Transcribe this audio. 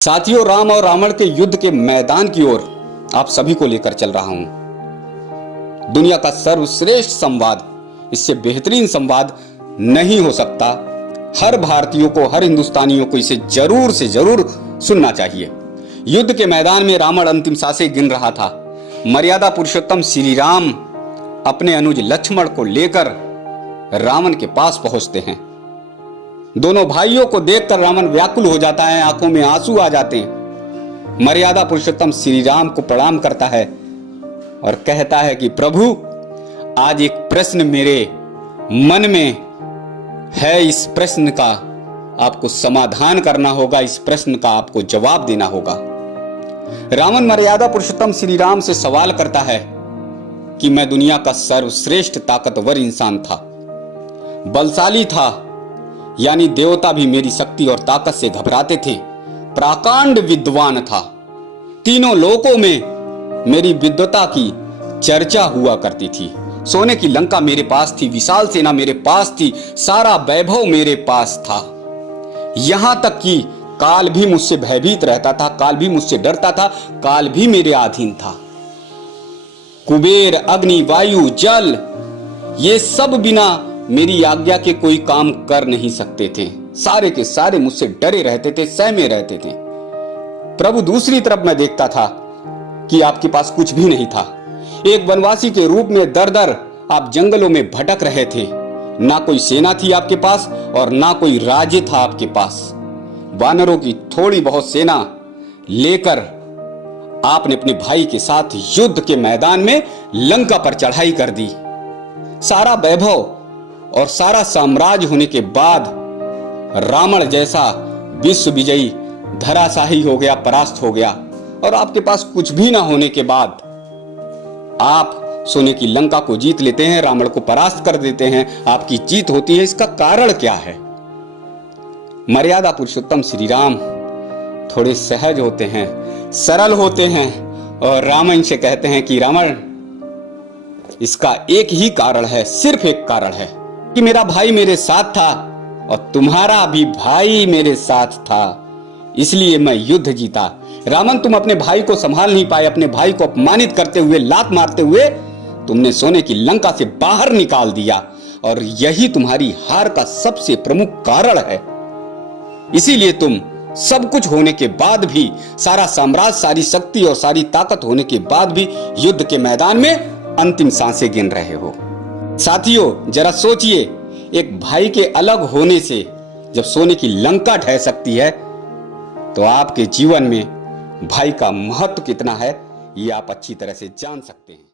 साथियों, राम और रावण के युद्ध के मैदान की ओर आप सभी को लेकर चल रहा हूं। दुनिया का सर्वश्रेष्ठ संवाद, इससे बेहतरीन संवाद नहीं हो सकता। हर भारतीयों को, हर हिंदुस्तानियों को इसे जरूर से जरूर सुनना चाहिए। युद्ध के मैदान में रावण अंतिम सांसें गिन रहा था। मर्यादा पुरुषोत्तम श्री राम अपने अनुज लक्ष्मण को लेकर रावण के पास पहुंचते हैं। दोनों भाइयों को देखकर रावण व्याकुल हो जाता है, आंखों में आंसू आ जाते हैं। मर्यादा पुरुषोत्तम श्री राम को प्रणाम करता है और कहता है कि प्रभु, आज एक प्रश्न मेरे मन में है, इस प्रश्न का आपको समाधान करना होगा, इस प्रश्न का आपको जवाब देना होगा। रावण मर्यादा पुरुषोत्तम श्री राम से सवाल करता है कि मैं दुनिया का सर्वश्रेष्ठ ताकतवर इंसान था, बलशाली था, यानी देवता भी मेरी शक्ति और ताकत से घबराते थे, प्रकांड विद्वान था, तीनों लोकों में मेरी विद्वता की चर्चा हुआ करती थी। सोने की लंका मेरे पास थी, विशाल सेना मेरे पास थी, सारा वैभव मेरे पास था। यहां तक कि काल भी मुझसे भयभीत रहता था, काल भी मुझसे डरता था, काल भी मेरे अधीन था। कुबेर, अग्नि, वायु, जल, ये सब बिना मेरी आज्ञा के कोई काम कर नहीं सकते थे। सारे के सारे मुझसे डरे रहते थे, सहमे रहते थे। प्रभु, दूसरी तरफ मैं देखता था कि आपके पास कुछ भी नहीं था। एक वनवासी के रूप में दर दर आप जंगलों में भटक रहे थे। ना कोई सेना थी आपके पास और ना कोई राज्य था आपके पास। वानरों की थोड़ी बहुत सेना लेकर आपने अपने भाई के साथ युद्ध के मैदान में लंका पर चढ़ाई कर दी। सारा वैभव और सारा साम्राज्य होने के बाद रावण जैसा विश्व विजयी धराशाही हो गया, परास्त हो गया। और आपके पास कुछ भी ना होने के बाद आप सोने की लंका को जीत लेते हैं, रावण को परास्त कर देते हैं, आपकी जीत होती है। इसका कारण क्या है? मर्यादा पुरुषोत्तम श्री राम थोड़े सहज होते हैं, सरल होते हैं और रावण से कहते हैं कि रावण, इसका एक ही कारण है, सिर्फ एक कारण है कि मेरा भाई मेरे साथ था और तुम्हारा भी भाई मेरे साथ था, इसलिए मैं युद्ध जीता। रावण, तुम अपने भाई को संभाल नहीं पाए, अपने भाई को अपमानित करते हुए, लात मारते हुए तुमने सोने की लंका से बाहर निकाल दिया और यही तुम्हारी हार का सबसे प्रमुख कारण है। इसीलिए तुम सब कुछ होने के बाद भी, सारा साम्राज्य, सारी शक्ति और सारी ताकत होने के बाद भी युद्ध के मैदान में अंतिम सांसें गिन रहे हो। साथियों, जरा सोचिए, एक भाई के अलग होने से जब सोने की लंका ढह सकती है, तो आपके जीवन में भाई का महत्व कितना है, ये आप अच्छी तरह से जान सकते हैं।